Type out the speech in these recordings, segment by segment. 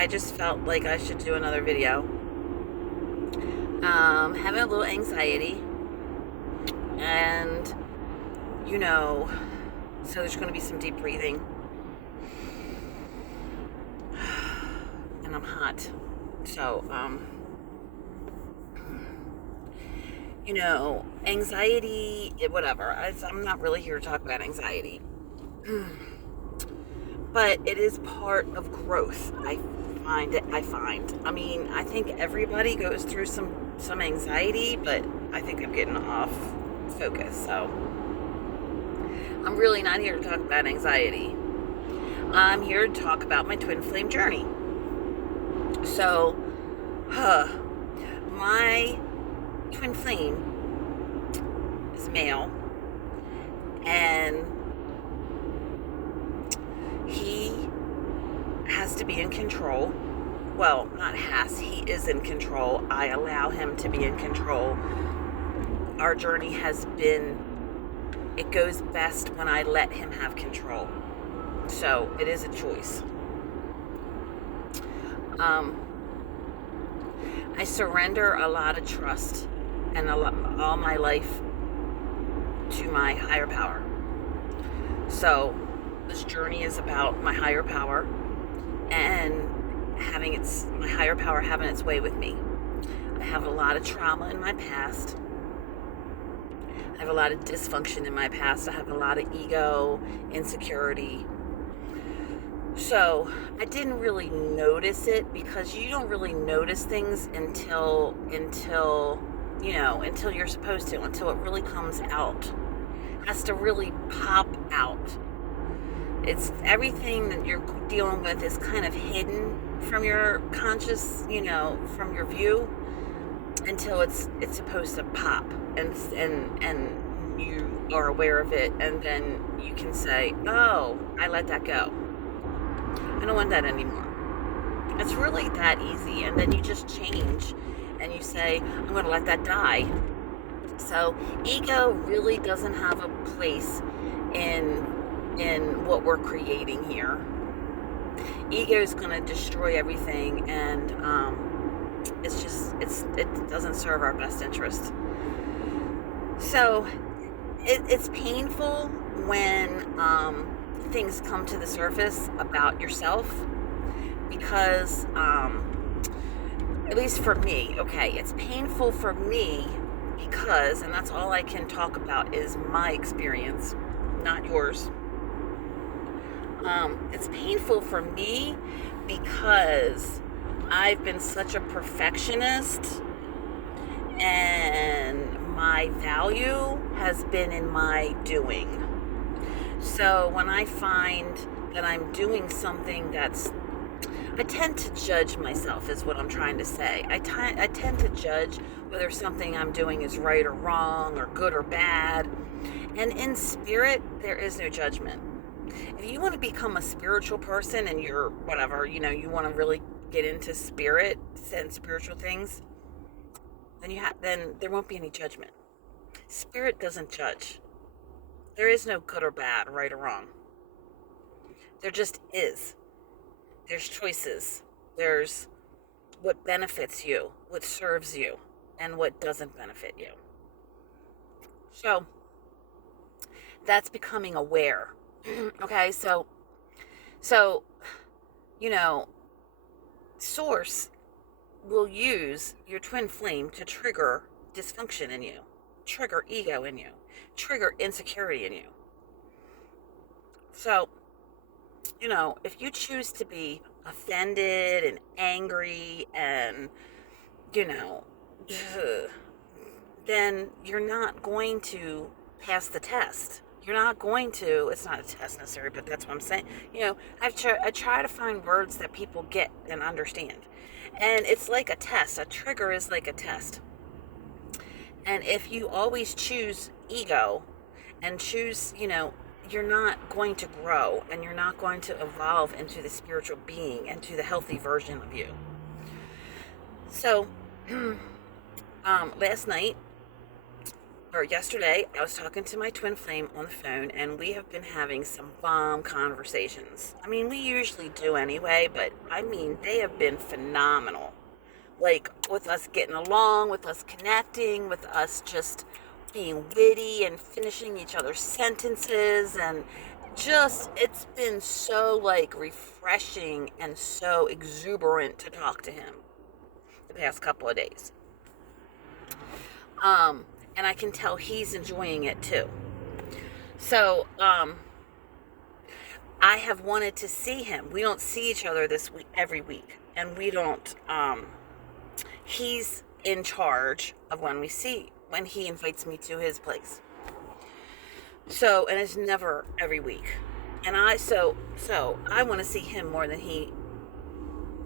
I just felt like I should do another video. Having a little anxiety, and so there's going to be some deep breathing, and I'm hot, so anxiety, whatever. I'm not really here to talk about anxiety. But it is part of growth. I find. I mean, I think everybody goes through some anxiety, but I think I'm getting off focus. So I'm really not here to talk about anxiety. I'm here to talk about my twin flame journey. So, my twin flame is male, and he has to be in control. Well, not has, he is in control. I allow him to be in control. Our journey it goes best when I let him have control. So it is a choice. I surrender a lot of trust and all my life to my higher power. So this journey is about my higher power and my higher power having its way with me. I have a lot of trauma in my past. I have a lot of dysfunction in my past. I have a lot of ego, insecurity. So I didn't really notice it, because you don't really notice things until you're supposed to, until it really comes out. It has to really pop out. It's everything that you're dealing with is kind of hidden from your conscious, from your view, until it's supposed to pop, and you are aware of it, and then you can say, "Oh, I let that go. I don't want that anymore." It's really that easy, and then you just change, and you say, "I'm going to let that die." So ego really doesn't have a place in what we're creating here. Ego is going to destroy everything, and it doesn't serve our best interest. So it's painful when things come to the surface about yourself, because at least for me, okay, it's painful for me because, and that's all I can talk about is my experience, not yours. It's painful for me because I've been such a perfectionist, and my value has been in my doing. So when I find that I'm doing something I tend to judge myself, is what I'm trying to say. I tend to judge whether something I'm doing is right or wrong, or good or bad. And in spirit, there is no judgment. If you want to become a spiritual person, and you're whatever, you want to really get into spirit and spiritual things, then there won't be any judgment. Spirit doesn't judge. There is no good or bad, right or wrong. There just is. There's choices. There's what benefits you, what serves you, and what doesn't benefit you. So that's becoming aware. Okay, so Source will use your twin flame to trigger dysfunction in you, trigger ego in you, trigger insecurity in you. So, if you choose to be offended and angry and, then you're not going to pass the test. You're not going to, it's not a test necessarily, but that's what I'm saying. I try to find words that people get and understand. And it's like a test. A trigger is like a test. And if you always choose ego and choose, you're not going to grow, and you're not going to evolve into the spiritual being and to the healthy version of you. So, last night, or yesterday, I was talking to my twin flame on the phone, and we have been having some bomb conversations. I mean, we usually do anyway, but I mean, they have been phenomenal. Like, with us getting along, with us connecting, with us just being witty and finishing each other's sentences, and just, it's been so, like, refreshing and so exuberant to talk to him the past couple of days. And I can tell he's enjoying it too. So, I have wanted to see him. We don't see each other this week every week, and we don't. He's in charge of when he invites me to his place. So, and it's never every week. And so I want to see him more than he.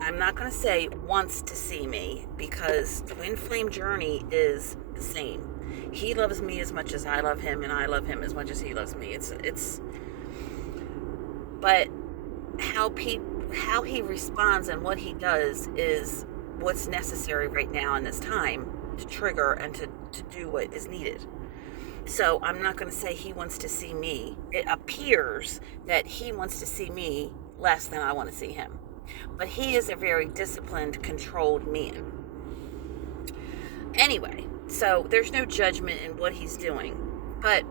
I'm not going to say wants to see me, because twin flame journey is the same. He loves me as much as I love him, and I love him as much as he loves me. But how he responds and what he does is what's necessary right now in this time to trigger and to do what is needed. So I'm not going to say he wants to see me. It appears that he wants to see me less than I want to see him. But he is a very disciplined, controlled man. Anyway, so there's no judgment in what he's doing. But,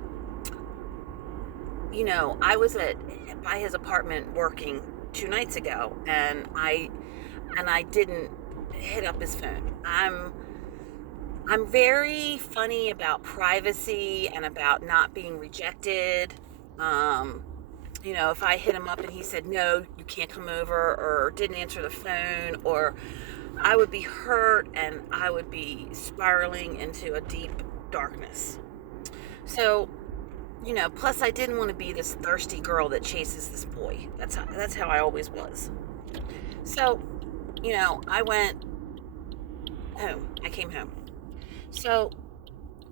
I was by his apartment working 2 nights ago, and I didn't hit up his phone. I'm very funny about privacy and about not being rejected. If I hit him up and he said, no, you can't come over, or didn't answer the phone, or I would be hurt and I would be spiraling into a deep darkness. So, plus I didn't want to be this thirsty girl that chases this boy. That's how I always was. So, I went home. I came home. So,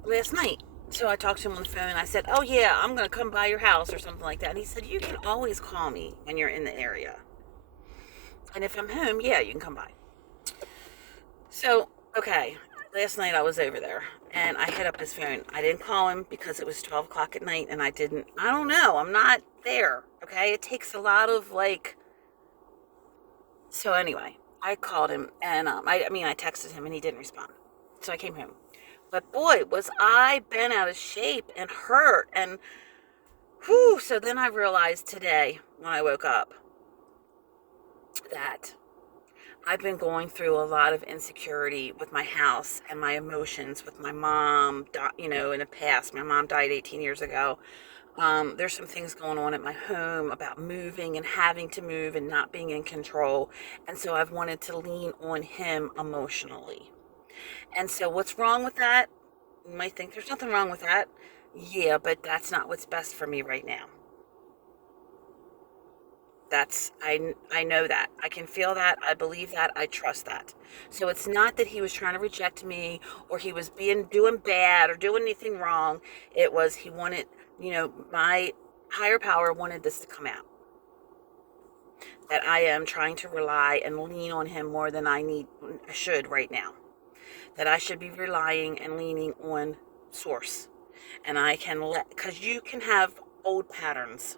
last night, I talked to him on the phone, and I said, oh yeah, I'm going to come by your house or something like that. And he said, you can always call me when you're in the area. And if I'm home, yeah, you can come by. So, okay, last night I was over there, and I hit up his phone. I didn't call him because it was 12 o'clock at night, and I don't know, I'm not there, okay? It takes a lot of, so anyway, I called him, and I texted him, and he didn't respond. So I came home. But boy, was I bent out of shape and hurt, and whew, so then I realized today when I woke up that I've been going through a lot of insecurity with my house and my emotions with my mom. In the past, my mom died 18 years ago. There's some things going on at my home about moving and having to move and not being in control. And so I've wanted to lean on him emotionally. And so what's wrong with that? You might think there's nothing wrong with that. Yeah, but that's not what's best for me right now. I know that. I can feel that. I believe that. I trust that. So it's not that he was trying to reject me, or he was doing bad or doing anything wrong. It was he wanted, my higher power wanted this to come out. That I am trying to rely and lean on him more than I should right now. That I should be relying and leaning on source. And I can because you can have old patterns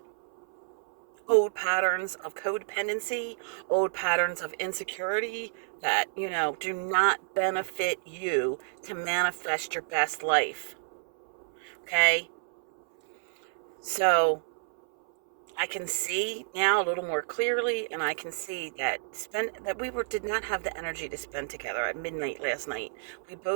of codependency, old patterns of insecurity that, do not benefit you to manifest your best life. Okay? So I can see now a little more clearly, and I can see that we did not have the energy to spend together at midnight last night.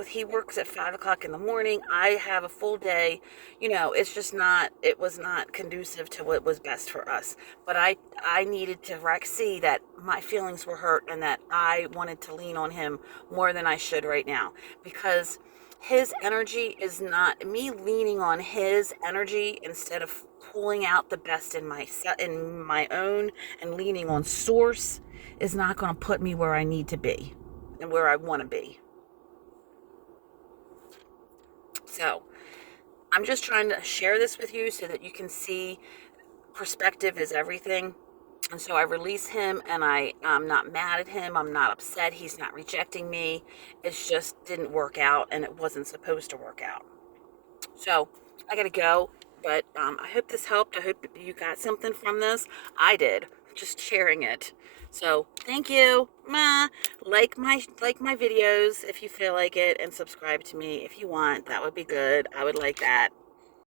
He works at 5 o'clock in the morning. I have a full day. It was not conducive to what was best for us. But I needed to see that my feelings were hurt, and that I wanted to lean on him more than I should right now, because his energy is not me leaning on his energy instead of pulling out the best in my own and leaning on source is not going to put me where I need to be and where I want to be. So I'm just trying to share this with you so that you can see perspective is everything. And so I release him, and I'm not mad at him. I'm not upset. He's not rejecting me. It just didn't work out, and it wasn't supposed to work out. So I gotta go, but I hope this helped. I hope you got something from this. I did, just sharing it. So thank you. Like my videos if you feel like it, and subscribe to me if you want. That would be good. I would like that.